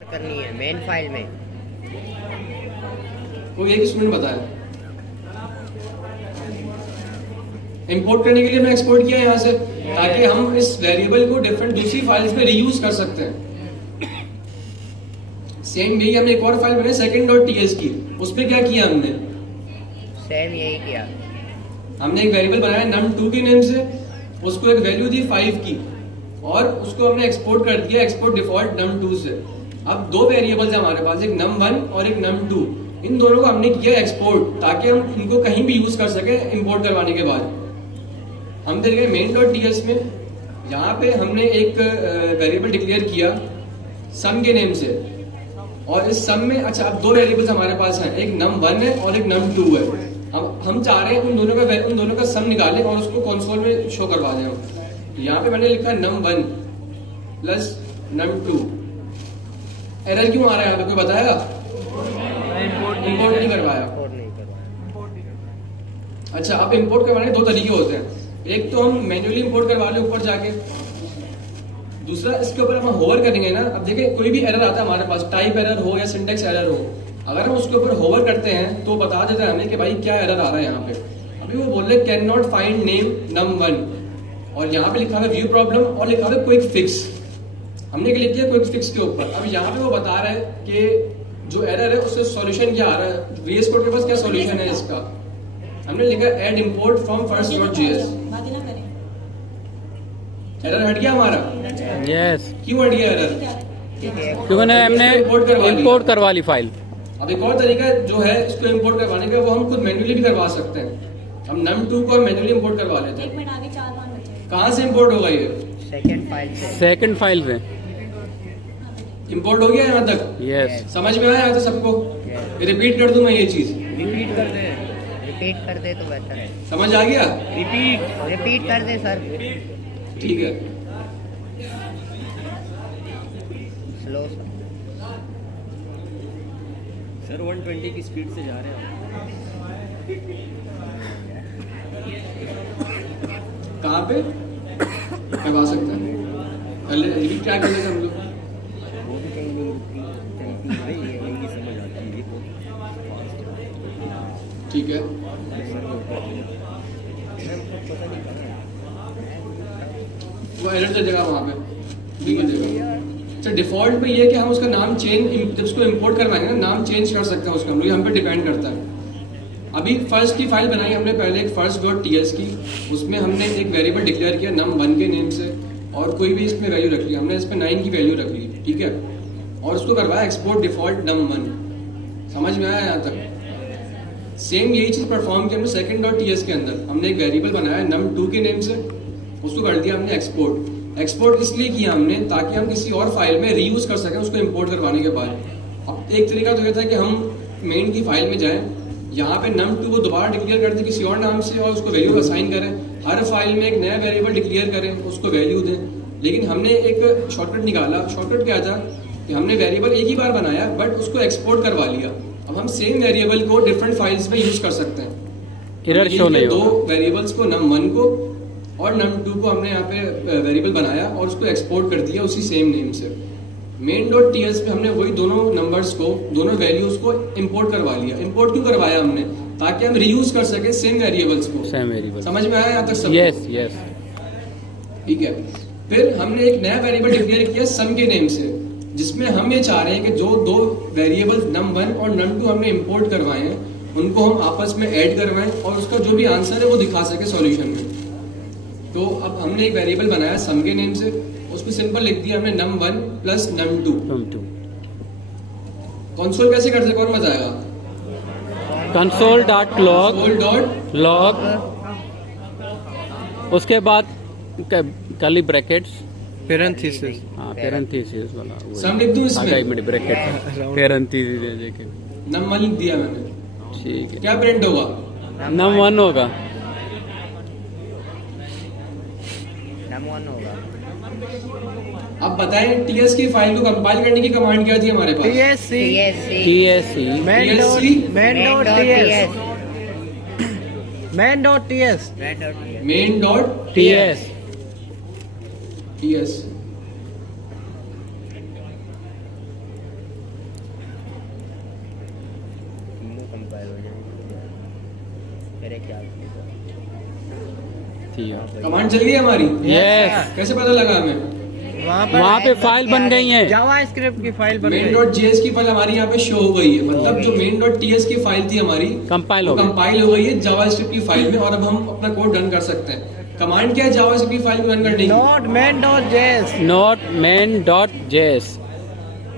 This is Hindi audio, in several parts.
करनी है मेन फाइल में। कोई एक स्टूडेंट बताया इंपोर्ट करने के लिए मैं एक्सपोर्ट किया यहाँ से ताकि हम इस वेरिएबल को डिफरेंट दूसरी फाइल्स में रीयूज कर सकते हैं। सेम यही हमने एक और फाइल बनाई second.ts की, उस पर क्या किया हमने? सेम यही किया। हमने एक वेरिएबल बनाया num2 के नेम से, उसको एक वैल्यू दी 5 की और उसको हमने एक्सपोर्ट कर दिया एक्सपोर्ट डिफॉल्ट num2 से। अब दो वेरिएबल्स हमारे पास, एक num1 और एक num2, इन दोनों को हमने किया एक्सपोर्ट ताकि हम इनको कहीं भी यूज कर सके इंपोर्ट करवाने के बाद। हम देख गए main.ts में, यहाँ पे हमने एक वेरिएबल डिक्लेयर किया सम के नेम से और इस सम में अच्छा अब दो वेरिएबल्स हमारे पास हैं, एक num1 है और एक num2 है। हम चाह रहे हैं उन दोनों का सम निकालें और उसको कंसोल में शो करवा दें हम। यहाँ पे मैंने लिखा num1 प्लस num2। एरर क्यों आ रहा है यहाँ पे, कोई बताएगा? इंपोर्ट नहीं करवाया। अच्छा, अब इंपोर्ट करवाने के दो तरीके होते हैं, एक तो हम मैन्युअली इंपोर्ट करवा लें ऊपर जाके, दूसरा इसके ऊपर हम होवर करेंगे ना। अब देखिए कोई भी एरर आता है हमारे पास, टाइप एरर हो या सिंटेक्स एरर हो, अगर हम उसके ऊपर होवर करते हैं तो बता देता है हमें कि भाई क्या एरर आ रहा है यहाँ पे। अभी वो बोल रहे can not find name num1 और यहाँ पे लिखा है व्यू प्रॉब्लम और लिखा है क्विक फिक्स। हमने क्लिक किया क्विक फिक्स के ऊपर। अब यहाँ पे वो बता रहा है कि जो एरर है उससे सॉल्यूशन क्या आ रहा है, VS कोड के पास क्या सॉल्यूशन है इसका। हमने लिखा add import from first.js। Error हट गया हमारा? यस। क्यों हट गया एरर? क्योंकि हमने इंपोर्ट करवा ली फाइल। अब एक और तरीका जो है इसको इंपोर्ट करवाने का, वो हम खुद मैन्युअली भी करवा सकते हैं। हम num2 को मैन्युअली इंपोर्ट करवा लेते हैं। कहाँ से इंपोर्ट होगा ये? सेकंड फाइल से इंपोर्ट हो गया यहाँ तक? यस। समझ में आया यहाँ तक सबको? रिपीट कर दूं मैं ये चीज? रिपीट कर दे तो बेहतर है। समझ आ गया? रिपीट कर दे सर। ठीक है। स्लो सर 120 की स्पीड से जा रहे हैं। कहाँ पे करवा सकते हैं? पहले रिपीट क्या कर लेंगे हम लोग? वो भी कहीं नहीं चलती भाई, ये वही की समझ आती है फास्ट। ठीक है। वो एरर दे देगा वहाँ पे, ठीक है। अच्छा, डिफॉल्ट में ये है कि हम उसका नाम चेंज, जब उसको इंपोर्ट करवाएंगे ना, नाम चेंज कर सकते हैं उसका, हम पे डिपेंड करता है। अभी फर्स्ट की फाइल बनाई हमने पहले एक first.ts की, उसमें हमने एक वेरिएबल डिक्लेयर किया num1 के नेम से और कोई भी इसमें वैल्यू रख ली, हमने इस पे 9 की वैल्यू रख ली, ठीक है। और उसको करवाया एक्सपोर्ट डिफॉल्ट num1। समझ में आया यहाँ तक? सेम यही चीज परफॉर्म किया हमने second.ts के अंदर। हमने एक वेरिएबल बनाया num2 के नेम से, उसको कर दिया हमने एक्सपोर्ट। एक्सपोर्ट इसलिए किया हमने ताकि हम किसी और फाइल में रीयूज कर सकें उसको इंपोर्ट करवाने के बाद। अब एक तरीका तो ये था कि हम मेन की फाइल में जाएं, यहाँ पे num2 को दोबारा डिक्लेयर कर दें किसी और नाम से और उसको वैल्यू असाइन करें, हर फाइल में एक नया वेरिएबल डिक्लेयर करें, उसको वैल्यू दें। लेकिन हमने एक शॉर्टकट निकाला। शॉर्टकट क्या था कि हमने वेरिएबल एक ही बार बनाया बट उसको एक्सपोर्ट करवा लिया। अब हम सेम वेरिएबल को डिफरेंट फाइल्स में यूज कर सकते हैं। एरर शो नहीं होगा। दो वेरिएबल्स को num1 को और num2 को हमने यहाँ पे वेरिएबल बनाया और उसको एक्सपोर्ट कर दिया उसी सेम नेम से। main.ts पे हमने वही दोनों नंबर्स को, दोनों वैल्यूज को इंपोर्ट करवा लिया। इंपोर्ट क्यों करवाया हमने? ताकि हम रीयूज कर सके सेम वेरिएबल्स को। Same variable. समझ में आया यहाँ तक सब? Yes yes. ठीक है। फिर हमने एक नया वेरिएबल डिक्लेयर किया सम के नेम से, जिसमें हम ये चाह रहे हैं कि जो दो वेरिएबल num1 और num2 हमने इंपोर्ट करवाए हैं उनको हम आपस में ऐड करवाएं और उसका जो भी आंसर है वो दिखा सके सॉल्यूशन में। तो अब हमने एक वेरिएबल बनाया सम के नेम से, उसमें सिंपल लिख दिया हमने num1 प्लस num2। कंसोल कैसे करते, कौन बताएगा? console.log उसके बाद कर्ली ब्रैकेट्स, पैरेंथेसिस। हाँ पैरेंथेसिस वाला सम लिख दूं इसमें? एक मिनट, ब्रैकेट पैरेंथेसिस दे के num1 लिख दिया मैंने, ठीक है। क्या प्रिंट होगा? num1 होगा। num1 होगा। अब बताएं टीएस की फाइल को कंपाइल करने की कमांड क्या थी हमारे पास? TSC main.ts मेरे ख्याल से ठीक है। कमांड चल गई है हमारी? यस, कैसे पता लगा हमें? वहाँ पे फाइल बन गई है। जावा स्क्रिप्ट की फाइल बन गई। main.js की फाइल हमारी यहाँ पे शो हो गई है, मतलब जो main.ts की फाइल थी हमारी कंपाइल हो गई। कंपाइल हो गई है जावास्क्रिप्ट की फाइल में, और अब हम अपना कोड रन कर सकते हैं। कमांड क्या है जावास्क्रिप्ट की फाइल को रन करने की? Note main.js note main.js,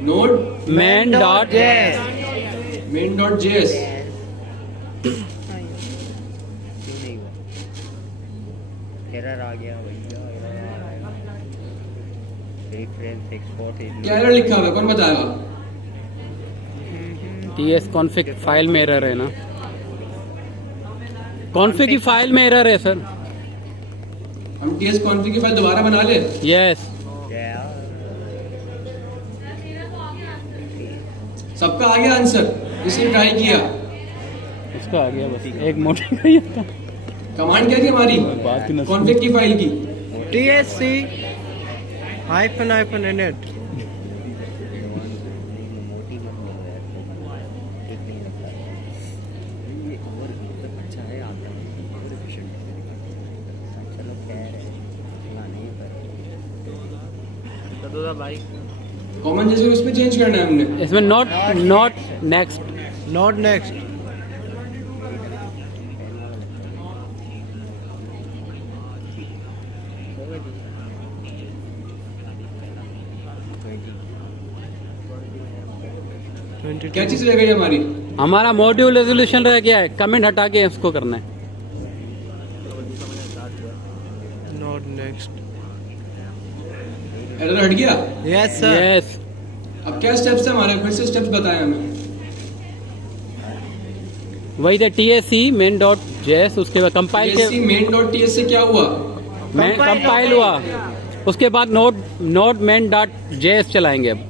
node main.js, main.js। क्यों नहीं हुआ? एरर आ गया भैया, रेफरेंस एक्सपोर्ट क्या एरर लिखा हुआ है, कौन बताएगा? ts config फाइल में एरर है ना? कॉन्फ़िग की फाइल में एरर है सर। हम ts config की फाइल दोबारा बना ले। यस, सबका आ गया आंसर, जिसने ट्राई किया। उसका आ गया बस एक मोटी गई था। कमांड क्या थी हमारी बात ही ना सुनो। कॉन्फ़िग की फाइल की? tsc -init। मोटी मत बोलो यार, ठीक नहीं लगता। ये और अच्छा है आता है और efficient है। चलो खैर है, हाँ नहीं पर भाई कॉमन जैसे उसमें चेंज करना है हमने। इसमें नॉट नेक्स्ट। Note next. क्या चीज रह गई हमारी? हमारा मॉड्यूल रेजोल्यूशन रह गया है, कमेंट हटा के इसको करना है। Note next. एरर हट गया? Yes sir. यस, अब क्या स्टेप्स है हमारे, फिर से स्टेप्स बताएं हमें। वही थे TSC main.js, उसके बाद कंपाइल के main.ts से क्या हुआ? कंपाइल हुआ, उसके बाद नोट main.js चलाएंगे, अब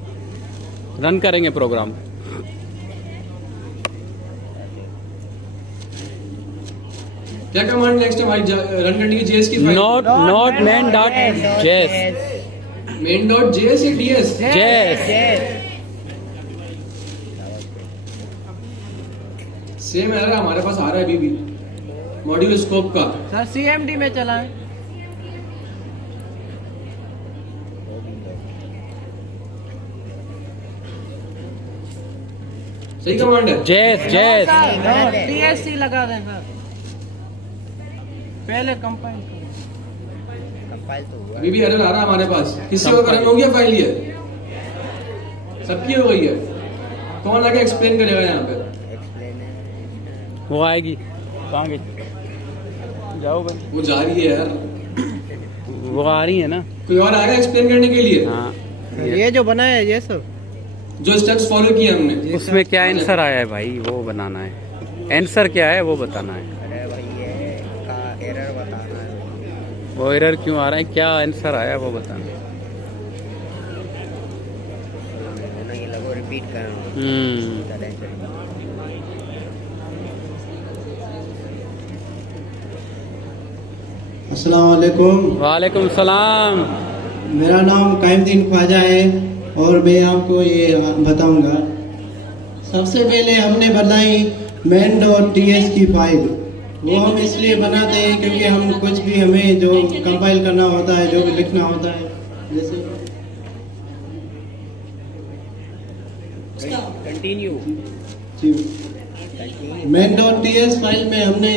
रन करेंगे प्रोग्राम। क्या कमांड नेक्स्ट है हमारी रन करने की जेएस की फाइल? नोट main.js, main.js या ts? js, सेम एरर हमारे पास आ रहा है अभी भी मॉड्यूल स्कोप का। सर cmd में चलाएं। सही कमांड है? js, tsc लगा दें सर, पहले कंपाइल करो। कंपाइल तो हुआ। अभी भी एरर आ रहा है हमारे पास। किसी को रन हो गया फाइल? ये सबकी हो गई है। कौन आके एक्सप्लेन करेगा यहाँ पे? एक्सप्लेन है वो आएगी। कहाँ गई? जाओ भाई, वो जा रही है यार। वो आ रही है ना। कोई और आएगा एक्सप्लेन करने के लिए? हाँ, ये जो बनाया है ये सब, जो स्टेप्स फॉलो किए हमने। उसमें क्या आंसर आया है भाई, वो बनाना है। आंसर क्या है वो बताना है। अरे भाई ये का एरर बताना है। वो एरर क्यों आ रहा है, क्या आंसर आया वो बताना है। नहीं लगो रिपीट करना। अस्सलाम वालेकुम। वालेकुम सलाम। मेरा नाम कायमदीन ख्वाजा है और मैं आपको ये बताऊंगा। सबसे पहले हमने बनाई main.ts की फाइल। वो हम इसलिए बनाते हैं क्योंकि हम कुछ भी हमें जो कंपाइल करना होता है, जो भी लिखना होता है, जैसे कंटिन्यू। main.ts फाइल में हमने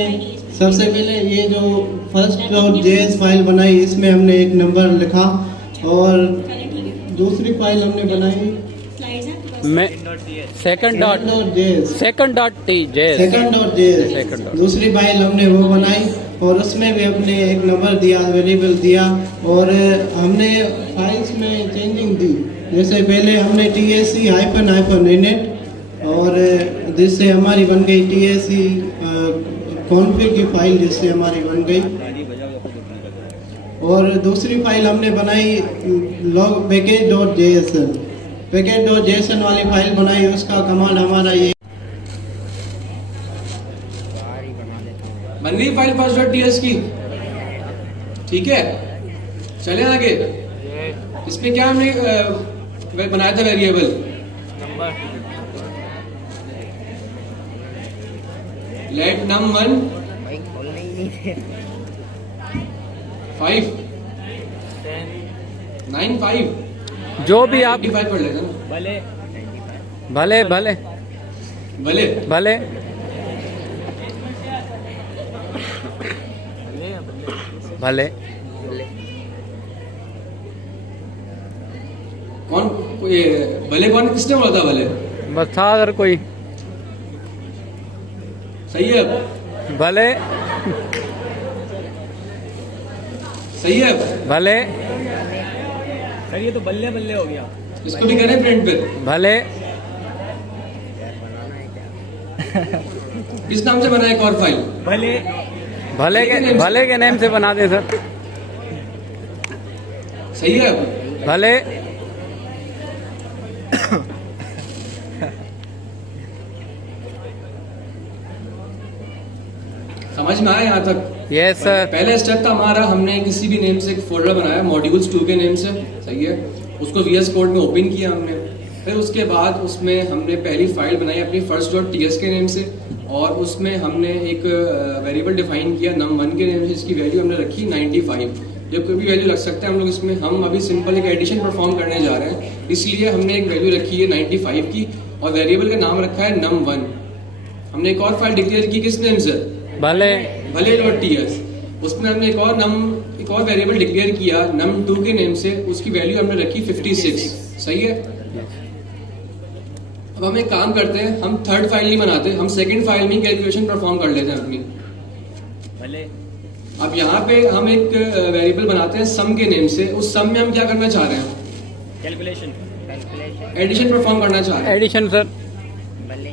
सबसे पहले ये जो first.js फाइल बनाई, इसमें हमने एक नंबर लिखा और दूसरी फाइल हमने बनाई second.js, दूसरी फाइल हमने वो बनाई और उसमें भी हमने एक नंबर दिया, वेरिएबल दिया और हमने फाइल्स में चेंजिंग दी। जैसे पहले हमने tsc -init और जिससे हमारी बन गई tsc कॉन्फ़िग की फाइल, जिससे हमारी बन गई। और दूसरी फाइल हमने बनाई log package.json वाली फाइल बनाई। उसका कमांड हमारा ये बन गई फाइल first.ts की। ठीक है, चले आगे। इसमें क्या हमने बनाया था वेरिएबल? let num1 एक खोलने ही नहीं थे 5 9 5 जो भी आप 85 पढ़ लेना ना। भले भले भले भले भले कौन ये भले कौन किसने बोला था भले? बस था अगर कोई सही है भले सही है। भले सर ये तो बल्ले बल्ले हो गया। इसको भी करें प्रिंट पे। भले यार बनाना है क्या किस नाम से बनाए एक और फाइल? भले भले के नेम से बना दें सर। सही है। भले समझ में आया यहाँ तक? Yes sir. पहले स्टेप था हमारा, हमने किसी भी नेम से एक फोल्डर बनाया मॉड्यूल्स 2 के नेम से, सही है। उसको VS कोड में ओपन किया हमने। फिर उसके बाद उसमें हमने पहली फाइल बनाई अपनी first.ts के नेम से, और उसमें हमने एक वेरिएबल डिफाइन किया num1 के नेम से, जिसकी वैल्यू हमने रखी 95। जब कोई भी वैल्यू रख सकते हैं हम लोग इसमें। हम अभी सिंपल एक एडिशन परफॉर्म करने जा रहे हैं, इसलिए हमने एक वैल्यू रखी है 95 की, और वेरिएबल का नाम रखा है num1। हमने एक और फाइल डिक्लेयर की किस नेम से? भले भले.ts। उसमें हमने एक और वेरिएबल डिक्लेयर किया num2 के नेम से, उसकी वैल्यू हमने रखी 56। सही है। अब हम एक काम करते हैं, हम थर्ड फाइल नहीं बनाते, हम सेकंड फाइल में कैलकुलेशन परफॉर्म कर लेते हैं अपनी। भले अब यहाँ पे हम एक वेरिएबल बनाते हैं सम के नेम से। उस सम में हम क्या करना चाह रहे हैं? कैलकुलेशन एडिशन परफॉर्म करना चाह रहे हैं। Addition sir. भले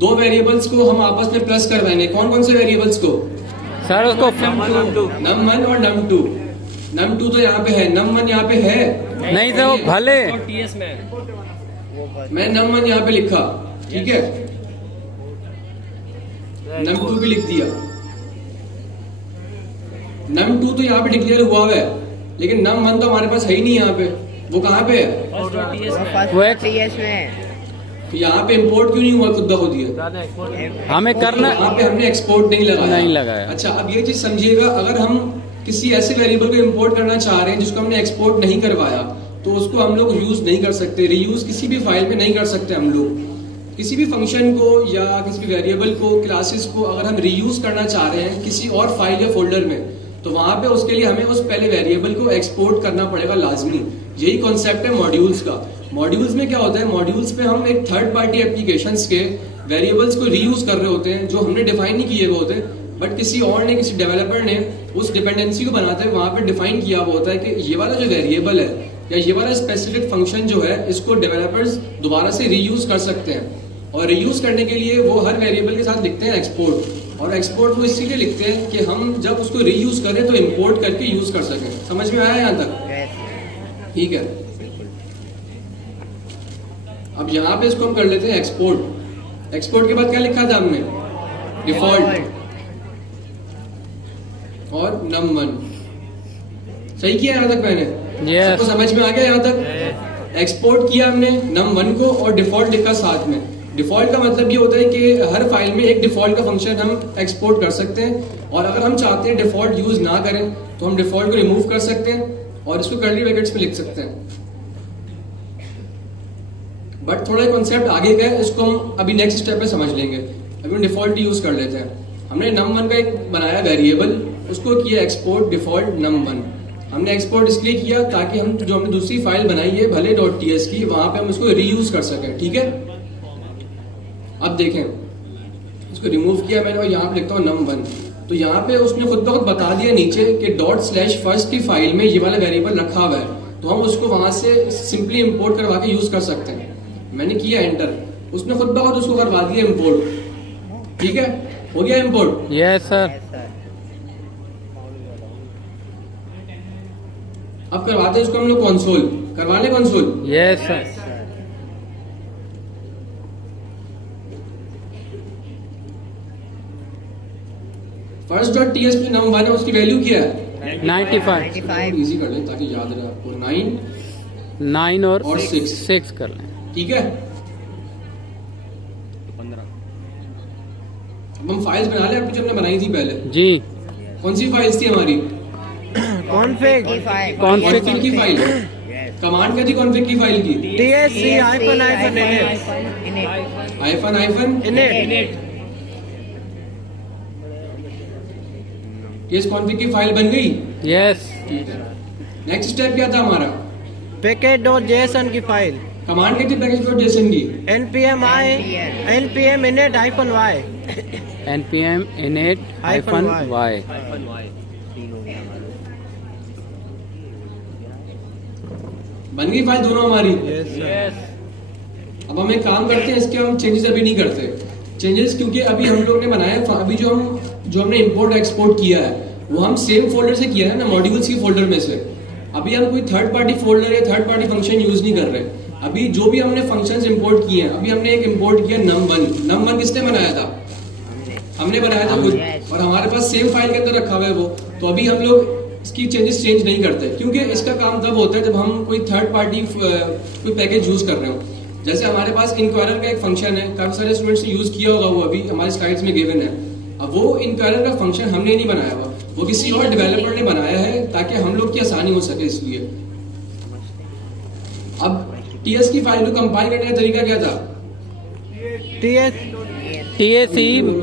दो वेरिएबल्स को हम आपस में प्लस करवाएंगे। कौन कौन से वेरिएबल्स को? सर उसको num1 और num2। num2 तो यहाँ पे है, num1 यहाँ पे है नहीं सर वो भले TS में वो बस मैं num1 यहाँ पे लिखा, ठीक है, num2 भी लिख दिया। num2 तो यहाँ पे डिक्लेयर हुआ हुआ है, लेकिन num1 तो हमारे पास है ही नहीं यहाँ पे। वो कहाँ पे है? TS में वो एक- TS में तो यहाँ पे इंपोर्ट क्यों नहीं हुआ खुद ब खुद ये? हमें करना यहाँ पे हमने एक्सपोर्ट नहीं लगाया। अच्छा, अब ये चीज समझिएगा, अगर हम किसी ऐसे वेरिएबल को इंपोर्ट करना चाह रहे हैं जिसको हमने एक्सपोर्ट नहीं करवाया, तो उसको हम लोग यूज नहीं कर सकते, रीयूज किसी भी फाइल में नहीं कर सकते हम लोग। किसी भी फंक्शन को या किसी भी वेरिएबल को, क्लासेस को अगर हम रीयूज करना चाह रहे हैं किसी और फाइल या फोल्डर में, तो वहां पे उसके लिए हमें उस पहले वेरिएबल को एक्सपोर्ट करना पड़ेगा लाजमी। यही कॉन्सेप्ट है मॉड्यूल्स का। मॉड्यूल्स में क्या होता है? मॉड्यूल्स में हम एक थर्ड पार्टी एप्लीकेशंस के वेरिएबल्स को रीयूज कर रहे होते हैं जो हमने डिफाइन नहीं किए हुए होते, बट किसी और ने, किसी डेवलपर ने उस डिपेंडेंसी को बनाते हुए वहां पे डिफाइन किया हुआ होता है कि ये वाला जो वेरिएबल है या ये वाला स्पेसिफिक फंक्शन जो है, इसको डेवलपर्स दोबारा से रीयूज कर सकते हैं। और रीयूज करने के लिए वो हर वेरिएबल के साथ लिखते हैं एक्सपोर्ट। और एक्सपोर्ट वो इसीलिए लिखते हैं कि हम जब उसको रीयूज करें तो इंपोर्ट करके यूज कर सकें। समझ में आया यहाँ तक? ठीक है। अब यहाँ पे इसको हम कर लेते हैं एक्सपोर्ट। एक्सपोर्ट के बाद क्या लिखा था हमने? डिफॉल्ट और num1। सही किया यहाँ तक मैंने? Yes. सबको समझ में आ गया यहाँ तक? एक्सपोर्ट किया हमने num1 को और डिफॉल्ट लिखा साथ में। डिफॉल्ट का मतलब ये होता है कि हर फाइल में एक डिफॉल्ट का फंक्शन हम एक्सपोर्ट कर सकते हैं, और अगर हम चाहते हैं डिफॉल्ट यूज ना करें तो हम डिफॉल्ट को रिमूव कर सकते हैं और इसको कर्ली ब्रैकेट्स में लिख सकते हैं। बट थोड़ा कॉन्सेप्ट आगे का है, इसको हम अभी नेक्स्ट स्टेप पे समझ लेंगे। अभी हम डिफॉल्ट यूज कर लेते हैं। हमने num1 का एक बनाया वेरिएबल, उसको किया एक्सपोर्ट डिफॉल्ट num1। हमने एक्सपोर्ट इसलिए किया ताकि हम जो हमने दूसरी फाइल बनाई है भले.ts की, वहां पे हम इसको रीयूज कर सकें। ठीक है। अब देखें, इसको रिमूव किया मैंने और यहाँ पे लिखता हूँ num1। तो यहाँ पे उसने खुद ब खुद बता दिया नीचे कि ./first की फाइल में ये वाला वेरिएबल रखा हुआ है, तो हम उसको वहां से सिंपली इंपोर्ट करवा के यूज कर सकते हैं। मैंने किया एंटर, उसने खुद ब खुद उसको करवा दिया इंपोर्ट। ठीक है, हो गया इंपोर्ट। Yes sir. अब करवाते हैं इसको हम लोग कंसोल। करवा ले कंसोल। Yes sir. first.ts में num1 है, उसकी वैल्यू क्या है? 95। इजी कर लें ताकि याद रहे आपको। 9 और और 6 कर लें। ठीक है। अब हम फाइल्स बना ले, आपकी जो हमने बनाई थी पहले, जी कौन सी फाइल्स थी हमारी? कॉन्फ़िग कॉन्फ़िग की फाइल, कमांड क्या थी कॉन्फ़िग की फाइल की? TSC -init हाइफन init ये इस कॉन्फ़िग की फाइल बन गई। यस नेक्स्ट स्टेप क्या था हमारा? package.json की फाइल कमांड क्या थी package.json की? npm init -y npm init -y -y बन गई फाइल दोनों हमारी। यस सर अब हम एक काम करते हैं, इसके हम चेंजेस अभी नहीं करते। चेंजेस क्योंकि अभी हम लोग ने बनाया है, अभी जो हमने इंपोर्ट एक्सपोर्ट किया है वो हम सेम फोल्डर से किया है ना, मॉड्यूल्स की फोल्डर में से। अभी हम कोई थर्ड पार्टी फोल्डर या थर्ड पार्टी फंक्शन यूज नहीं कर रहे। अभी जो भी हमने फंक्शंस इंपोर्ट किए हैं, अभी हमने एक इंपोर्ट किया num1 किसने बनाया था? हमने बनाया था खुद, और हमारे पास सेम फाइल के अंदर रखा हुआ है वो। तो अभी हम लोग इसकी चेंजेस चेंज नहीं करते, क्योंकि इसका काम तब होता है जब हम कोई थर्ड पार्टी कोई पैकेज यूज कर रहे हो। जैसे हमारे पास इंक्वायरर का एक फंक्शन है, काफी सारे स्टूडेंट्स ने यूज किया होगा, वो अभी हमारे स्लाइड्स में गिवन है। अब वो इंक्वायरर का फंक्शन हमने नहीं बनाया हुआ, वो किसी और डेवलपर ने बनाया है ताकि हम लोग की आसानी हो सके, इसलिए। अब टीएस की फाइल को कंपाइल करने का तरीका क्या था? TSC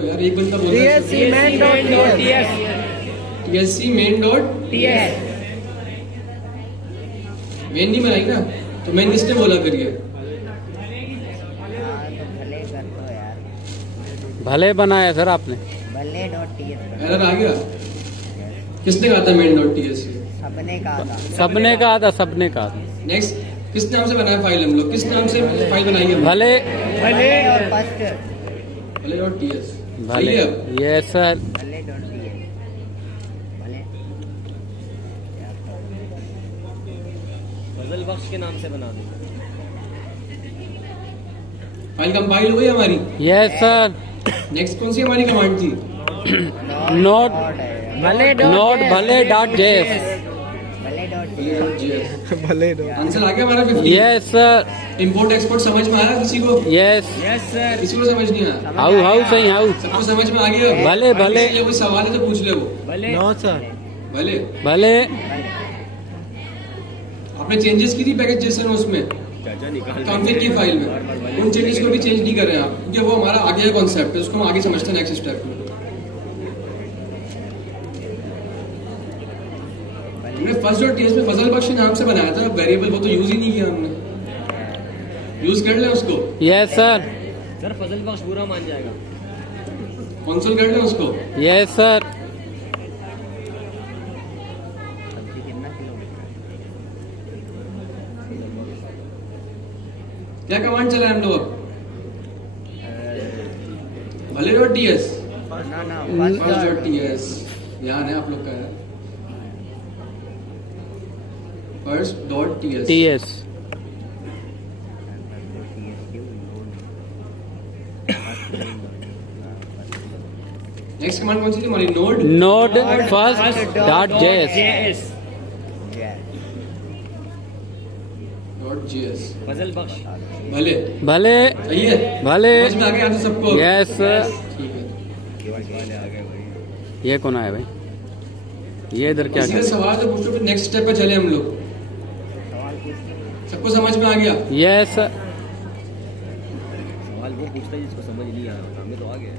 यार एक बंदा बोल रहा है TSC main.ts TSC main.ts main नहीं बनाई ना, तो मेन किसने बोला फिर ये? भले बनाया सर आपने। एरर आ गया? किसने कहा था main.ts? सबने कहा था। नेक्स्ट, किस नाम से बनाया फाइल हम लोग? किस नाम से फाइल बनाई है? भले भले और टीएस। भले यस सर। फजल बख्श के नाम से बना दो। फाइल कंपाइल हो गई हमारी। Yes sir. नेक्स्ट कौन सी हमारी कमांड थी? नोट भले डॉट जेएस। भले आंसर आ गया हमारा 50। Yes sir. इंपोर्ट एक्सपोर्ट समझ में आया किसी को? यस किसी को समझ नहीं आया? हाउ सही हाउ। सबको समझ में आ गया? भले ये कोई सवाल है तो पूछ ले वो। नो सर भले आपने चेंजेस की थी पैकेज जेसन उसमें, कॉन्फ़िग की फाइल में, उन चेंजेस को भी चेंज नहीं कर रहे हैं आप, क्योंकि वो हमारा आगे का कॉन्सेप्ट है, उसको हम आगे समझते हैं नेक्स्ट स्टेप में। हमने फर्स्ट और टीएस में फजल बख्श नाम से बनाया था वेरिएबल, वो तो यूज ही नहीं किया हमने। यूज कर लें उसको? Yes sir. सर फजल बख्श बुरा मान जाएगा। कॉन्सोल कर लें उसको? Yes sir. क्या कमांड चला हम लोग? भले dot TS, first dot TS ध्यान है आप लोग का है, first dot TS. Next command कौन सी थी हमारी? Node first dot JS. Dot JS. फजल बख्श भले सही है, भले समझ में आ गया आप सबको? Yes sir. ठीक है। ये कौन आया भाई? ये इधर क्या किसी का कर? सवाल तो पूछो, फिर नेक्स्ट स्टेप पे चले हम लोग। सबको समझ में आ गया? Yes sir. सवाल वो पूछता है जिसको समझ नहीं आ रहा, हमें तो आ गया।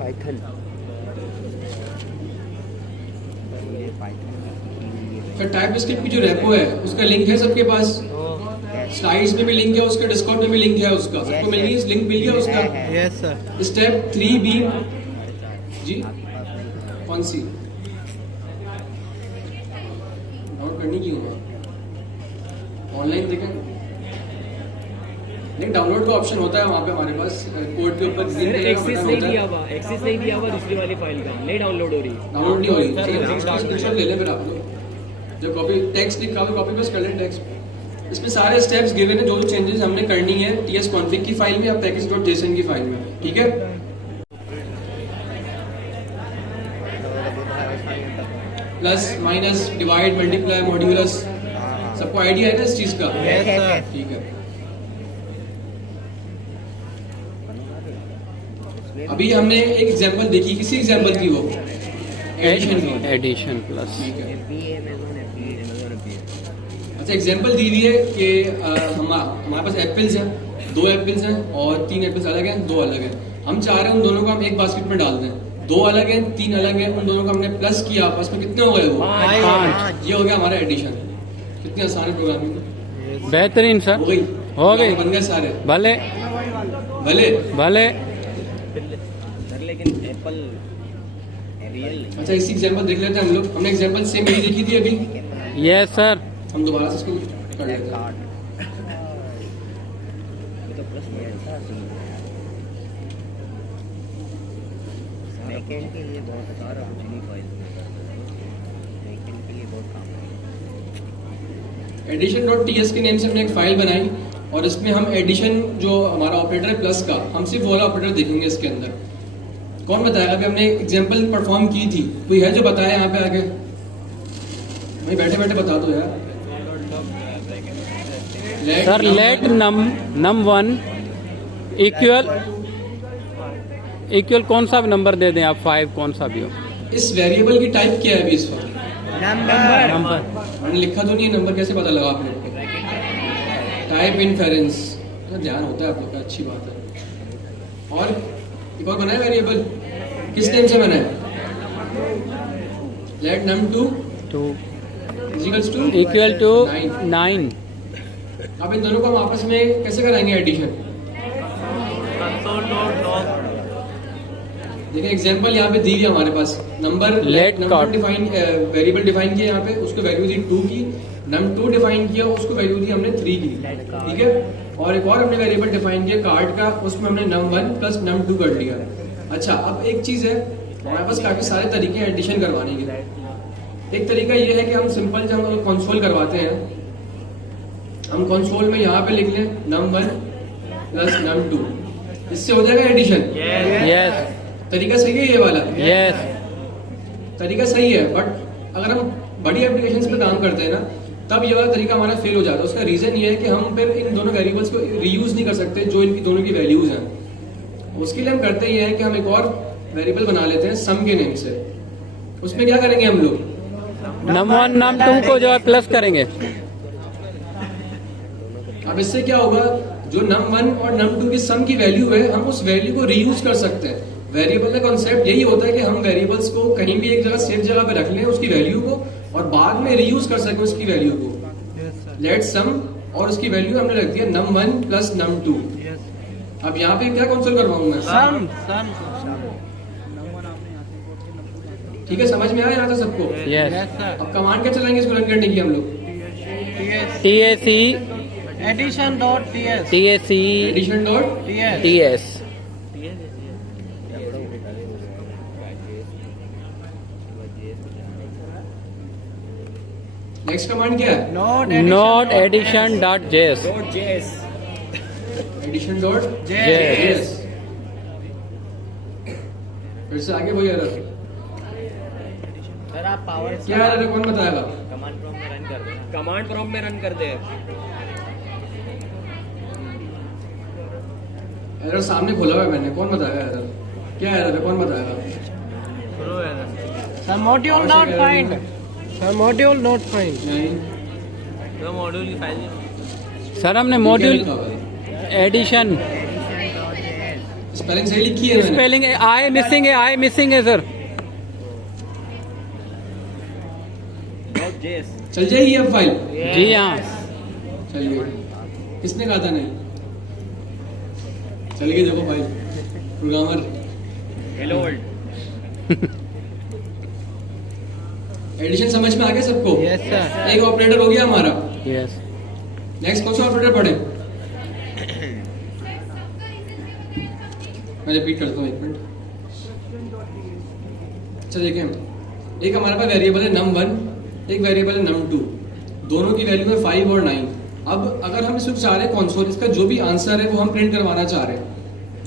पाइथन फिर टाइपस्क्रिप्ट की जो रेपो है उसका लिंक है सबके पास? स्लाइड्स में भी लिंक है उसका, डिस्कॉर्ड में भी लिंक है उसका, सबको मिल गई? लिंक मिल गया उसका? Yes sir. स्टेप 3B जी कौन सी डाउनलोड करनी क्यों है? ऑनलाइन देखें नहीं, डाउनलोड का ऑप्शन होता है वहाँ पे हमारे पास, कोड के ऊपर एक्सेस नहीं दिया हुआ दूसरी वाली फाइल का, नहीं डाउनलोड हो रही। डाउनलोड नहीं हो रही। स्क्रीनशॉट ले लें फिर आप लोग, जब कॉपी टेक्स्ट लिखा तो कॉपी पेस्ट कर लें टेक्स्ट। इसमें सारे स्टेप्स गिवन है, जो जो चेंजेस हमने करनी है टीएस कॉन्फ़िग की फाइल में या package.json की फाइल में, ठीक है? Plus minus divide multiply modulus सबको आइडिया है ना इस चीज का? Yes sir. ठीक है। अभी हमने एक एग्जांपल देखी, किसी एग्जांपल की वो एडिशन की। Addition plus. ठीक है। FBA Amazon FBA Amazon FBA। अच्छा, एग्जांपल दी हुई है कि हमारे पास एप्पल्स हैं, 2 एप्पल्स हैं और 3 एप्पल्स अलग हैं, 2 अलग हैं। हम चाह रहे हैं उन दोनों को हम एक बास्केट में डाल दें। 2 अलग हैं, 3 अलग हैं, उन दोनों को हमने प्लस किया, आपस में कितने हो गए वो? 5। ये हो गया हमारा एडिशन। कितनी आसान है प्रोग्रामिंग। बेहतरीन हो सर, गई, हो गई। बन गए सारे। भले भले भले। सर लेकिन एप्पल रियल नहीं। अच्छा, इसी एग्जांपल देख लेते हैं हम लोग। हमने एग्जांपल सेम यही देखी थी अभी। Yes sir. हम दोबारा से इसको कर लेते हैं। ये तो प्लस में ऐसा बैकएंड के लिए बहुत सारा जिनी फाइल बैकएंड के लिए बहुत काम है। Addition.ts के नेम से हमने एक फाइल बनाई और इसमें हम एडिशन जो हमारा ऑपरेटर है प्लस का, हम सिर्फ वाला ऑपरेटर देखेंगे इसके अंदर। कौन बताएगा? अभी हमने एग्जांपल परफॉर्म की थी, कोई है जो बताए यहाँ पे आगे? भाई बैठे बैठे बता दो यार। सर लेट num1 इक्वल कौन सा भी नंबर दे दें आप, 5 कौन सा भी हो। इस वेरिएबल की टाइप क्या है अभी इस वक्त? नंबर। मैंने लिखा तो नहीं है, नंबर कैसे पता लगा आप लोग को? टाइप इनफेरेंस, ध्यान होता है आप लोग का, अच्छी बात है। और एक और बना है वेरिएबल, किस नेम से बना है? Let num2 equal to 9। अब इन दोनों को हम आपस में कैसे कराएंगे एडिशन? देखिए एग्जांपल यहाँ पे दी है हमारे पास। Number Let define, variable define किया यहाँ पे, उसको वैल्यू दी 2 की। num2 डिफाइन किया, उसको वैल्यू दी हमने 3 की। ठीक है। और एक और हमने वेरिएबल डिफाइन किया कार्ड का, उसमें हमने num1 प्लस num2 कर लिया। अच्छा, अब एक चीज है, हमारे पास काफी सारे तरीके हैं एडिशन करवाने के। एक तरीका ये है कि हम सिंपल जब हम कंसोल करवाते हैं, हम कंसोल में यहाँ पे लिख लें num1 प्लस num2, इससे हो जाएगा एडिशन। यस तरीका सही है ये वाला? यस। तरीका सही है, बट अगर हम बड़ी एप्लीकेशंस पे काम करते हैं ना, तब ये वाला तरीका हमारा फेल हो जाता है। उसका रीजन ये है कि हम फिर इन दोनों वेरिएबल्स को रीयूज नहीं कर सकते जो इनकी दोनों की वैल्यूज हैं। उसके लिए हम करते ये हैं कि हम एक और वेरिएबल बना लेते हैं सम के नेम से। उसमें क्या करेंगे हम लोग? num1 num2 को जो है प्लस करेंगे। अब इससे क्या होगा, जो num1 और num2 की सम की वैल्यू है, हम उस वैल्यू को रीयूज कर सकते हैं। वेरिएबल का कॉन्सेप्ट यही होता है कि हम वेरिएबल्स को कहीं भी एक जगह सेफ जगह पे रख लें उसकी वैल्यू को, और बाद में रीयूज कर सकें उसकी वैल्यू को। लेट सम, और उसकी वैल्यू हमने रख दिया num1 प्लस num2। अब यहाँ पे क्या कंसोल करवाऊंगा? सम। ठीक है, समझ में आया यहाँ तक सबको? यस। अब कमांड क्या चलाएंगे इसको रन करने की हम लोग? TAC Addition.ts। Addition dot TS। Next command क्या है? Node addition dot JS. Addition dot JS। फिर से आगे वही एरर। सर आप पावर क्या एरर है, कौन बताएगा? कमांड प्रॉम्प्ट में रन कर दे। कमांड प्रॉम्प्ट में रन कर दे। एरर सामने खोला हुआ है मैंने, कौन बताएगा एरर? क्या एरर है, कौन बताएगा? Sir module not find. Sir module not find. नहीं, मॉड्यूल की फाइल सर हमने क्या मॉड्यूल लिखा हुआ है? एडिशन स्पेलिंग सही लिखी है मैंने। स्पेलिंग आई मिसिंग है सर। चल जाएगी अब फाइल? जी हाँ। चलिए, किसने कहा था नहीं? चल गई देखो file. Programmer hello world. Addition समझ में आ गया सबको? Yes sir. एक ऑपरेटर हो गया हमारा। यस। नेक्स्ट कौन सा ऑपरेटर पढ़े? मैं रिपीट करता हूँ, एक मिनट। अच्छा देखिए, एक हमारे पास वेरिएबल है num1, एक वेरिएबल है num2, दोनों की वैल्यू है 5 और 9। अब अगर हम इसको चाह रहे हैं कंसोल, इसका जो भी आंसर है वो हम प्रिंट करवाना चाह रहे हैं।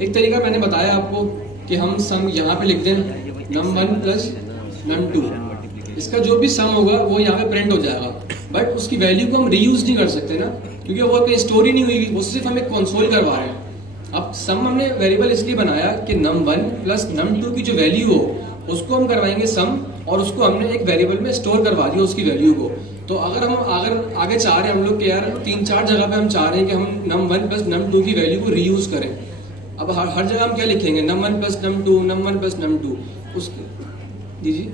एक तरीका मैंने बताया आपको कि हम सम यहाँ पे लिख दें num1 प्लस num2, इसका जो भी सम होगा वो यहाँ पे प्रिंट हो जाएगा। बट उसकी वैल्यू को हम रीयूज नहीं कर सकते ना, क्योंकि वो कोई स्टोरी नहीं हुई, वो सिर्फ हम एक कंसोल करवा रहे हैं। अब सम हमने वेरिएबल इसलिए बनाया कि num1 प्लस num2 की जो वैल्यू हो उसको हम करवाएंगे सम, और उसको हमने एक वेरिएबल में स्टोर करवा दिया उसकी वैल्यू को। तो अगर आगे चाह रहे हैं हम लोग कि यार 3-4 जगह पे हम चाह रहे हैं कि हम num1 प्लस num2 की वैल्यू को रीयूज करें। अब हर जगह हम क्या लिखेंगे, num1 plus num2, num1 plus num2 जी जी।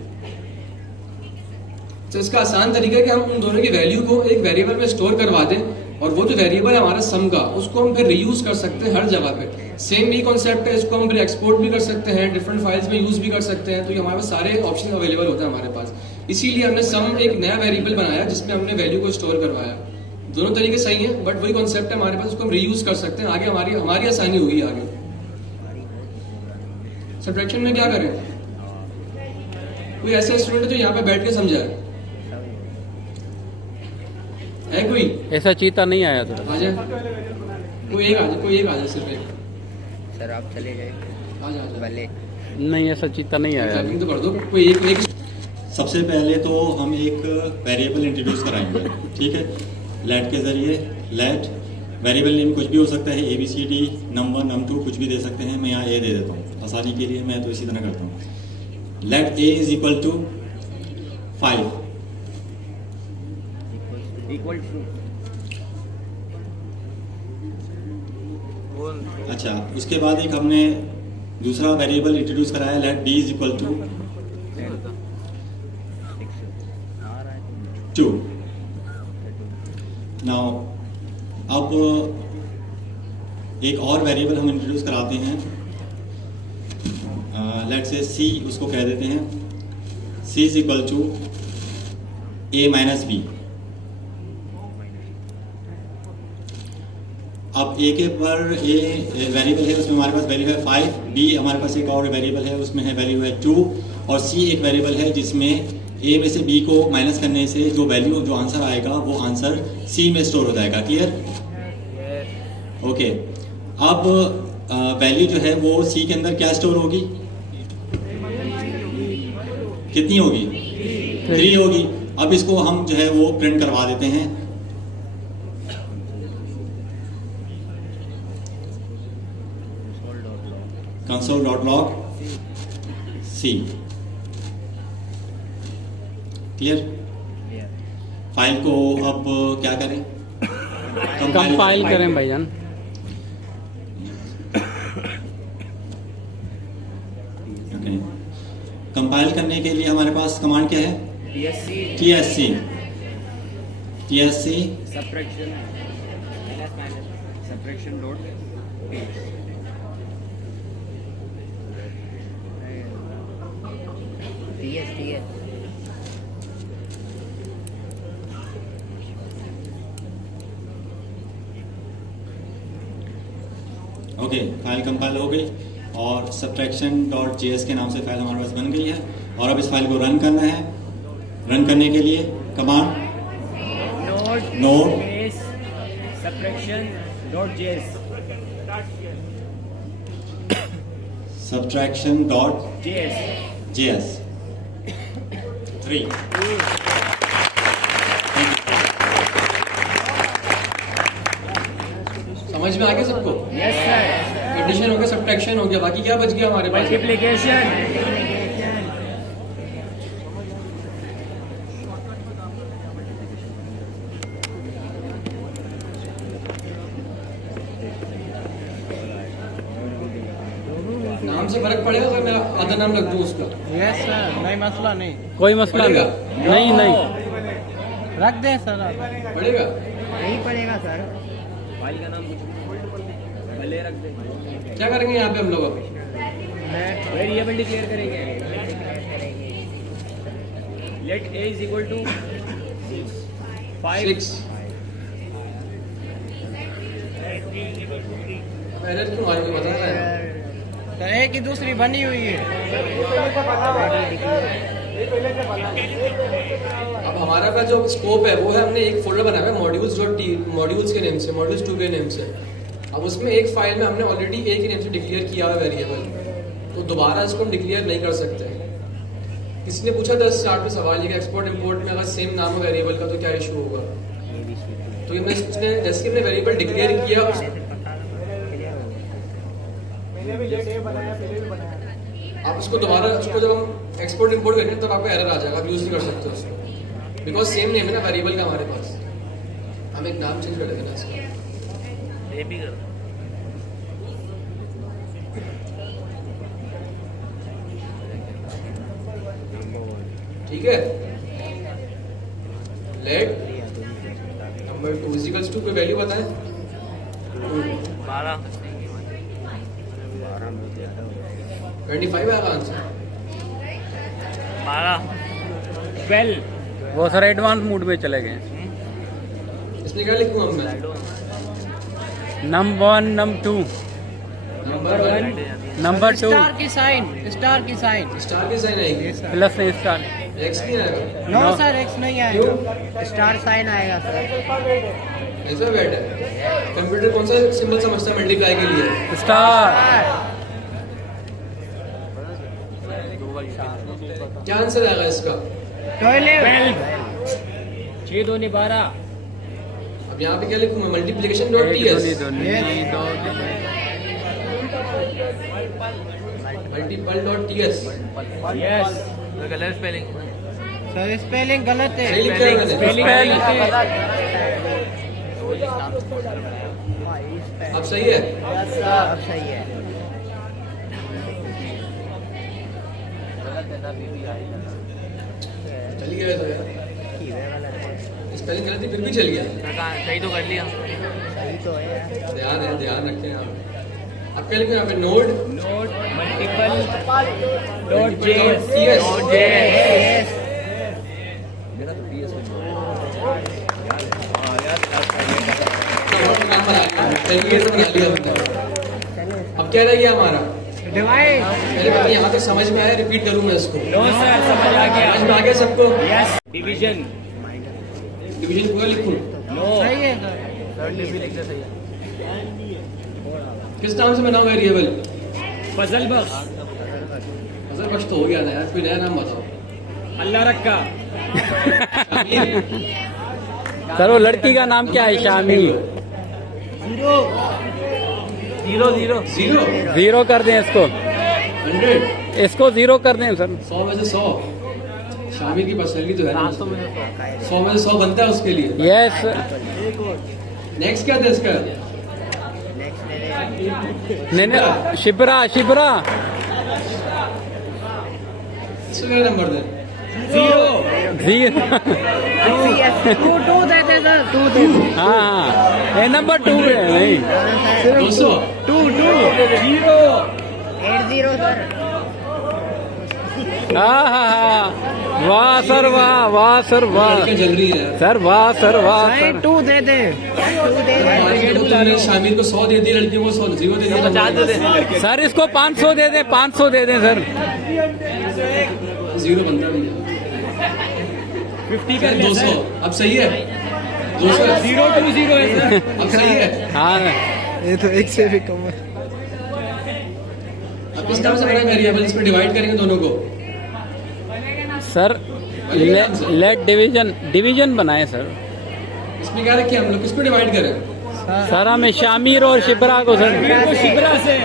तो इसका आसान तरीका है कि हम उन दोनों की वैल्यू को एक वेरिएबल में स्टोर करवा दें, और वो जो वेरिएबल है हमारा सम का, उसको हम फिर रीयूज कर सकते हैं हर जगह पे। सेम भी कॉन्सेप्ट है, इसको हम फिर एक्सपोर्ट भी कर सकते हैं, डिफरेंट फाइल्स में यूज भी कर सकते हैं। तो ये हमारे पास सारे ऑप्शन अवेलेबल होते हैं हमारे पास। इसीलिए हमने सम एक नया वेरिएबल बनाया जिसमें हमने वैल्यू को स्टोर करवाया। दोनों तरीके सही है, बट वही कॉन्सेप्ट है हमारे पास, उसको हम रीयूज कर सकते हैं। आगे हमारी आसानी होगी आगे। सब्ट्रैक्शन में क्या करें, कोई ऐसा स्टूडेंट जो यहाँ पे बैठ के समझाए है कोई? ऐसा चीता नहीं आया था। आ जाए, कोई एक आ जाए सिर्फ एक। सर आप चले जाए, आ जा भले। नहीं, ऐसा चीता नहीं आया। क्लैपिंग तो कर दो, कोई एक। सबसे पहले तो हम एक वेरिएबल इंट्रोड्यूस कराएंगे, ठीक है। लेट के जरिए, लेट वेरिएबल नेम कुछ भी हो सकता है, ABCD, num1, num2 कुछ भी दे सकते हैं। मैं यहाँ A दे देता हूँ आसानी के लिए, मैं तो इसी तरह करता हूँ। Let A is equal to 5, equal to. अच्छा। उसके बाद एक हमने दूसरा वेरिएबल इंट्रोड्यूस कराया, let B is equal to 2। Now अब एक और वेरिएबल हम इंट्रोड्यूस कराते हैं, लेट से C, उसको कह देते हैं C is equal to A minus B। अब A के पर A वेरिएबल है, उसमें हमारे पास वैल्यू है 5, B हमारे पास एक और वेरिएबल है, उसमें है वैल्यू है 2, और C एक वेरिएबल है जिसमें A में से B को माइनस करने से जो वैल्यू, जो आंसर आएगा वो आंसर C में स्टोर हो जाएगा। क्लियर? ओके। अब वैल्यू जो है वो C के अंदर क्या स्टोर होगी, कितनी होगी? 3 होगी। अब इसको हम जो है वो प्रिंट करवा देते हैं। console.log C। क्लियर? फाइल को अब क्या करें, कंपाइल करें भाईजान। ओके। कंपाइल करने के लिए हमारे पास कमांड क्या है? TSC subtraction dot okay. File compile हो गई और subtraction.js के नाम से फाइल हमारे पास बन गई है। और अब इस फाइल को रन करना है। रन करने के लिए कमांड node subtraction.js 3। समझ में आ गया सबको? Yes sir. एडिशन हो गया, सब्ट्रैक्शन हो गया, बाकी क्या बच गया हमारे पास? मल्टीप्लिकेशन। नाम से फर्क पड़ेगा अगर मैं आधा नाम रख दूं उसका? यस सर, नहीं मसला नहीं, कोई मसला पड़ेगा? नहीं। नहीं, रख दे सर आप। पड़ेगा? नहीं पड़ेगा सर, फाइल का नाम कुछ भले रख दे। क्या करेंगे यहाँ पे हम लोग? अब वेरिएबल डिक्लेयर करेंगे। Let A is equal to 5। 6। Error क्यों आ रही है बताता है? तो एक ही दूसरी बनी हुई है। अब हमारा का जो स्कोप है वो है, हमने एक फोल्डर बनाया है मॉड्यूल्स के नेम से, मॉड्यूल्स 2 के नेम से। अब उसमें एक फाइल में हमने ऑलरेडी A के नेम से डिक्लेयर किया हुआ वेरिएबल, तो दोबारा इसको हम डिक्लेयर नहीं कर सकते। किसी ने पूछा था स्टार्ट में सवाल ये कि एक्सपोर्ट इंपोर्ट में अगर सेम नाम हो वेरिएबल का तो क्या इशू होगा। तो ये उसने जैसे कि हमने वेरिएबल डिक्लेयर किया आप उसको दोबारा उसको जब हम एक्सपोर्ट इंपोर्ट करेंगे तब आपको एरर आ जाएगा, आप यूज नहीं कर सकते उसको, बिकॉज सेम नेम है ना वेरिएबल का हमारे पास। हम एक नाम चेंज कर देते हैं इसका, ये भी कर ठीक है। लेट नंबर 2 इक्वल्स टू कोई वैल्यू बताएं। 12 25 आएगा आंसर। 12 वो सर एडवांस मूड में चले गए। इसमें क्या लिखूं अब मैं? Number 1 number 2 number 1 number 2 star की साइन स्टार की साइन आएगी, प्लस से स्टार। एक्स नहीं आएगा। नो सर एक्स नहीं आएगा, स्टार साइन आएगा सर। ऐसा बैठ है। कंप्यूटर कौन सा सिंबल समझता है मल्टीप्लाई के लिए? स्टार। क्या आंसर आएगा इसका? टॉयलेट 6 2 12 अब यहाँ पे क्या लिखूं मैं? Multiplication dot TS, multiple dot TS. Yes गलत स्पेलिंग सर स्पेलिंग गलत है। सही लिखा है मैंने। अब सही है। अब सही है। चल गया तो यार, स्पेलिंग गलती फिर भी चल गया। सही तो कर लिया। सही तो है। ध्यान रखें आप। अब क्या लिखो यहाँ पे? नोड मल्टीपल डॉट JS अब क्या रह गया हमारा? डिवाइड यहाँ तक समझ में आया, रिपीट करूँ मैं इसको? नो सर समझ आ गया। समझ में आ गया सबको? यस डिवीजन डिवीजन पूरा लिखूं? नो सही है सर। थर्ड डिवीजन सही है। किस नाम से बनाऊं वेरिएबल? फजल बख्श असल बख्श तो हो गया ना यार, कोई नया नाम बताओ। अल्लाह रक्का सर वो लड़की का नाम क्या है? शामी। 0 0 जीरो 0 कर दें इसको, 100 इसको 0 कर दें सर। 100 में से 100 शामिर की पर्सनैलिटी तो है ना, 100 में से 100 बनता है उसके लिए। यस। नेक्स्ट क्या था इसका? नहीं शिप्रा शिप्रा। इसको क्या नंबर दें? 0। 2 देते सर, 2 देते। हाँ ये नंबर 2 है नहीं। 200 2 80 सर। हाँ हाँ हाँ वाह सर वाह सर वाह लड़कियां जल रही है। सर वाह सर वाह सही सर। 2 दे दे। तुमने शामिर को 100 दे दी, लड़कियों को 100 0 दे दिया। 50 दे सर इसको 500 दे दें, 500 दे दें सर। 0 बनता भी है। 50 सर 200 अब सही है। 200 0 2 0 है सर। अब सही है। हाँ ये तो एक से भी कम है। अब किस तरह से बना वेरिएबल? इसमें डिवाइड करेंगे दोनों को। सर लेट डिवीजन बनाए सर। इसमें क्या रखे हम लोग? किसको डिवाइड करें? सर हमें शामिर और शिप्रा को सर। शिप्रा से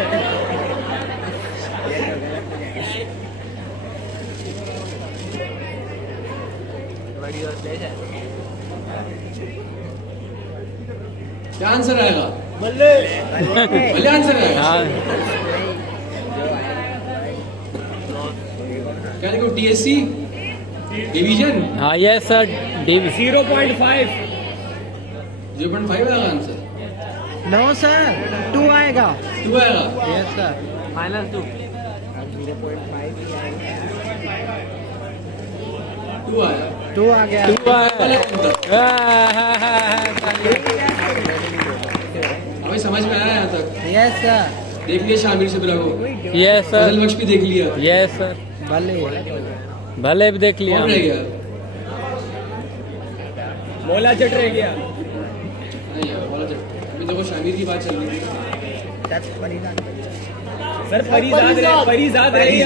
क्या आंसर आएगा? भले आंसर आएगा। हाँ क्या लिखो? TSC डिवीजन हाँ यस सर। 0.5 0.5 आएगा आंसर। नो सर 2 आएगा। 2 आएगा। Yes sir. -2 2 आया। 2 आ गया। 2 अभी समझ में आया यहाँ तक? Yes sir. देख लिया शामिर शिप्रा को? यस फजल सर। बख्श भी देख लिया? Yes sir. भले भले भी देख लिया। कौन रह गया? मोला चट रह गया। नहीं यार, बोला जब अभी देखो शामिर की बात चल रही है। सर परिजाद रही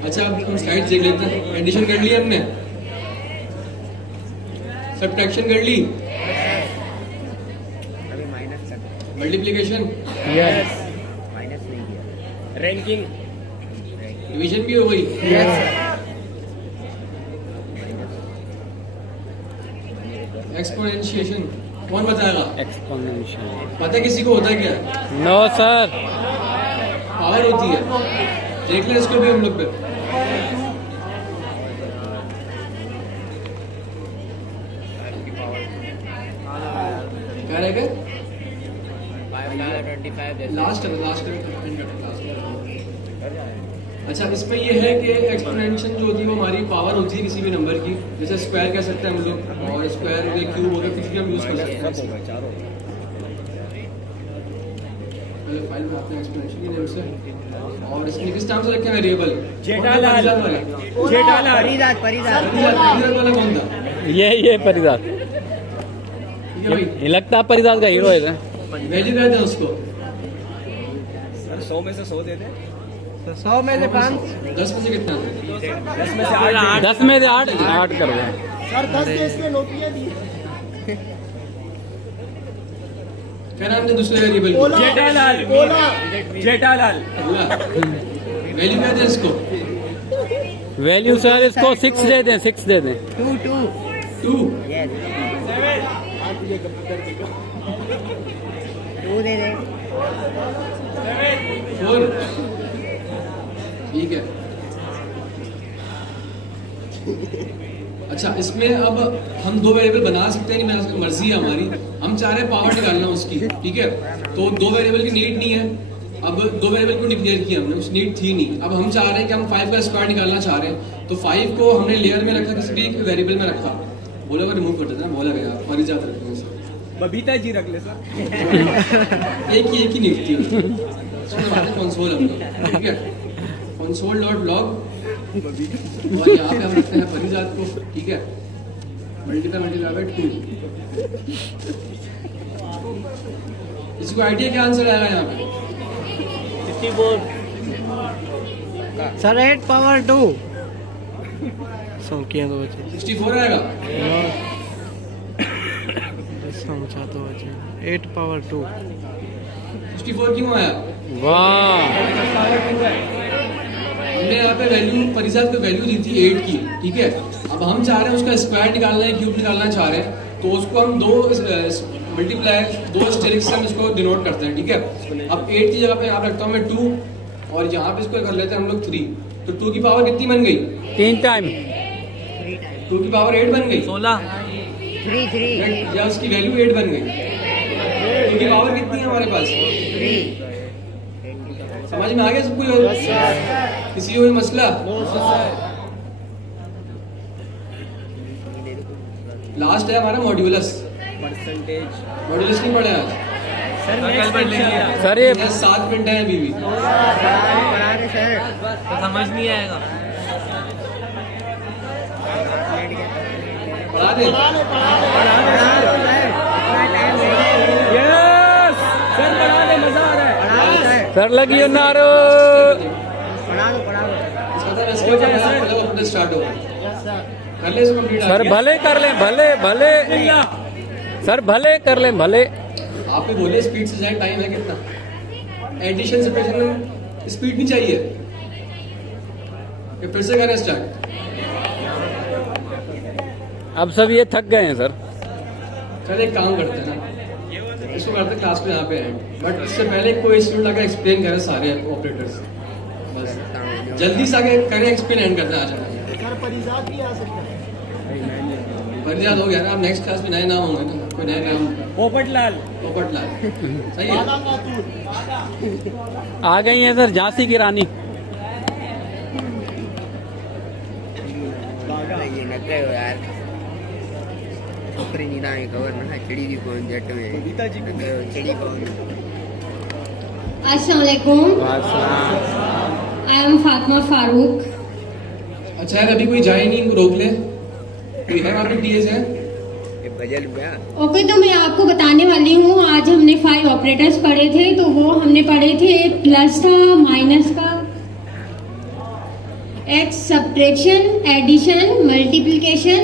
अच्छा अब हम स्लाइड देख लेते हैं। एडिशन कर ली हमने, सब्ट्रैक्शन कर ली, अभी माइनस तक मल्टीप्लिकेशन, यस माइनस नहीं किया रैंकिंग डिवीजन भी हो गई। एक्सपोनेंशिएशन कौन बताएगा? एक्सपोनेंशियल पता है किसी को होता है क्या? नो सर पावर होती है, देख लें इसको भी हम लोग पे। क्या रहेगा? लास्ट है, लास्ट है। अच्छा इसमें ये है कि एक्सपोनेंशियल जो होती है वो हमारी पावर होती है किसी भी नंबर की, जैसे स्क्वायर कह सकते हैं हम लोग, और स्क्वायर हो गया, क्यूब हो गया, कुछ भी हम यूज कर सकते हैं। पहले फाइल में आते हैं एक्सपोनेंशियल के नेम से, और इसमें किस नाम से रखे हैं वेरिएबल? जेठालाल। परिजात वाला कौन था? ये परिदार, ठीक है भाई, ये लगता है परिदार का हीरो है वैल्यू कहते हैं उसको। 100 में से 100 दे दे 100 में से 5 10 में से कितना? 10 में से 8 10 में से 8 कर दो। क्या नाम है दूसरे वेरिएबल? जेठालाल वैल्यू कहते हैं इसको। वैल्यू सर इसको 6 दे दें, 6 दे दें। 2 दे दे 4 ठीक है। अच्छा इसमें अब हम 2 वेरिएबल बना सकते हैं, नहीं बना सकते, मर्जी है हमारी। हम चाह रहे हैं पावर निकालना उसकी, ठीक है, तो 2 वेरिएबल की नीड नहीं है। अब 2 वेरिएबल को डिक्लेयर किया हमने, उस नीड थी नहीं। अब हम चाह रहे हैं कि हम 5 का स्क्वायर निकालना चाह रहे हैं, तो 5 को हमने लेयर में रखा, किसी भी वेरिएबल में रखा। बोला को रिमूव कर देते ना, बोला गया परिजात रखते हैं। बबीता जी रख ले सर एक ही नीड थी कंसोल हम लोग, ठीक है, console.log, और यहाँ पे हम रखते हैं परिजात को, ठीक है, मल्टीप्लाई बाय 2। इसको आइडिया क्या आंसर आएगा यहाँ पे? सर 8 पावर 2 सौ किया तो बचे 64 आएगा। 8 पावर 2 64 क्यों आया? वाह हमने यहाँ पे वैल्यू, परिजात को वैल्यू दी थी 8 की, ठीक है। अब हम चाह रहे हैं उसका स्क्वायर निकालना है, क्यूब निकालना चाह रहे हैं, तो उसको हम 2 मल्टीप्लाई 2 स्टेरिक से हम इसको डिनोट करते हैं, ठीक है। अब 8 की जगह पे यहाँ रखता हूँ मैं 2, और यहाँ पे इसको कर लेते हैं हम लोग 3, तो 2 की पावर कितनी बन गई? 3 टाइम 2 की पावर 8 बन गई, 16 या उसकी वैल्यू 8 बन गई। 2 की पावर कितनी है हमारे पास? समझ में आ गया सब कुछ? किसी को मसला? लास्ट है हमारा मॉड्यूलस। मॉड्यूलस नहीं पढ़ा आज? सर ये 7 मिनट है अभी भी। समझ नहीं आएगा। पढ़ा दे। सर पढ़ा दे, मजा आ रहा है सर लगी नारो स्टार्ट होगा, कर ले इसको कंप्लीट। सर भले कर लें, भले सर भले कर लें, भले। आप ही बोले स्पीड से जाए, टाइम है कितना? एडिशन सब्ट्रैक्शन में स्पीड नहीं चाहिए। ये फिर से करें स्टार्ट। अब सब ये थक गए हैं सर। चल एक काम करते हैं ना, इसको करते क्लास में यहाँ पे है, बट इससे पहले कोई स्टूडेंट आकर एक्सप्लेन करे सारे ऑपरेटर्स, बस जल्दी से आके करें एक्सप्लेन एंड करते हैं। आ जाए परिजात हो गया ना, अब नेक्स्ट क्लास में नए नाम होंगे ना, कोई नए नाम। पोपटलाल सही है। आ गई हैं सर झांसी की रानी। यार छोकरी नीना है खबर ना, चिड़ी दी कौन जट में चिड़ी कौन। अस्सलाम वालेकुम, आई एम फातिमा फारूक। अच्छा है, अभी कोई जाए नहीं, इनको रोक ले। कोई है वहाँ पे टीएस है? ये बजल हुआ। ओके, तो मैं आपको बताने वाली हूँ। आज हमने 5 ऑपरेटर्स पढ़े थे, तो वो हमने पढ़े थे प्लस था, माइनस का, एक्स सब्ट्रैक्शन, एडिशन, मल्टीप्लिकेशन,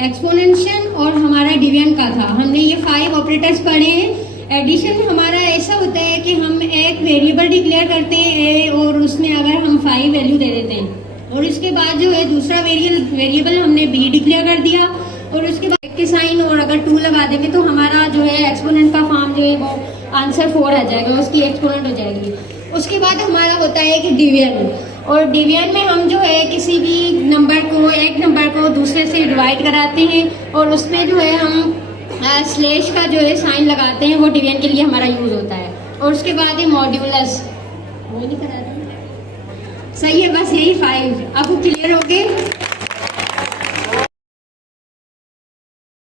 एक्सपोनेंशियल और हमारा डिवीजन का था। हमने ये 5 ऑपरेटर्स पढ़े हैं। एडिशन हमारा ऐसा होता है कि हम एक वेरिएबल डिक्लेयर करते हैं ए, और उसमें अगर हम 5 वैल्यू दे देते हैं, और उसके बाद जो है दूसरा वेरिएबल हमने बी डिक्लेयर कर दिया, और उसके बाद के साइन और अगर 2 लगा देंगे तो हमारा जो है एक्सपोनेंट का फॉर्म जो है वो आंसर 4 आ जाएगा, उसकी एक्सपोनेंट हो जाएगी। उसके बाद हमारा होता है कि डिवीजन, और डिवीजन में हम जो है किसी भी नंबर को, एक नंबर को दूसरे से डिवाइड कराते हैं, और उसमें जो है हम स्लैश का जो है साइन लगाते हैं, वो डिवीजन के लिए हमारा यूज होता है। और उसके बाद है मॉड्यूलस, वो नहीं करा रहे, सही है, बस यही 5 आपको क्लियर हो गए।